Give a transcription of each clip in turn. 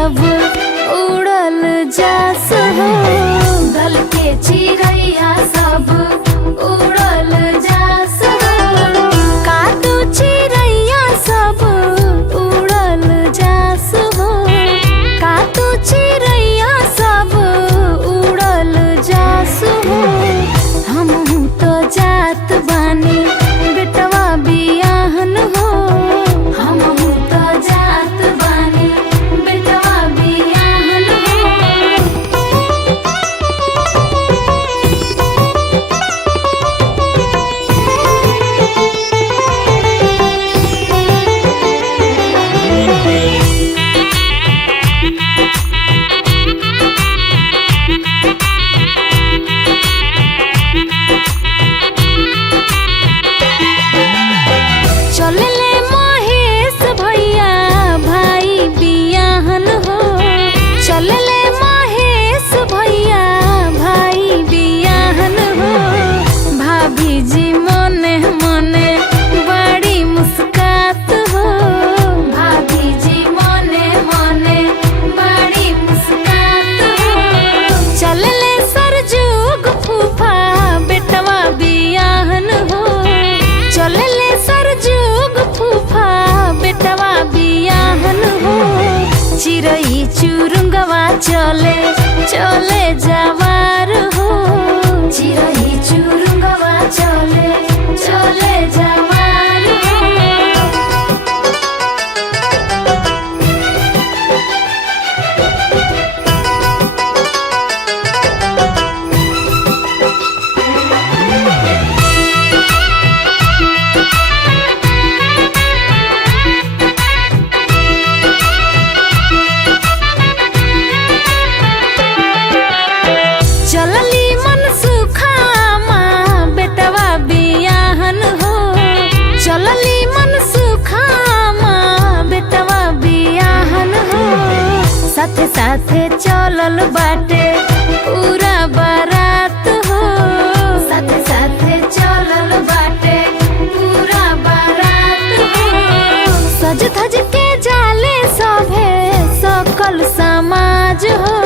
सब उड़ल जास हो। दल के चिड़ैया सब उड़ल जास हो। कादो चिड़ैया सब उड़ल जास हो। कादो चिड़ैया सब उड़ल जास हो। हमहू तो जात बानी बेटवा बियाहन हो। हमहू तो जात बानी बेटवा बियाहन हो। चलले महेश भैया भाई बियाहन हो। चलले महेश भैया भाई बियाहन हो। भाभी जी मने मने बड़ी मुस्कात हो। भाभी जी मने मने बड़ी मुस्कात हो। चलले सरजुग फूफा बेटवा बियाहन हो। चलले सरजुग फूफा बेटवा बियाहन हो। चिड़ै चुरुंगवा चले चले जवार हो। चिड़ै चुरुंगवा चले चले जवार हो। चलली मन सुखामा बेटवा बियाहन हो। चलली मन सुखामा बेटवा बियाहन हो। साथे साथे चलल बाटे पूरा बारात हो। साथे साथे चलल बाटे पूरा बारात हो। सज धज के जाले सभे सकल समाज हो।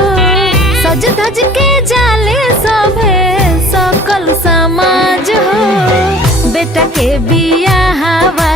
सज धज के जाले सभे सकल समाज हो। बेटा के बियाहवा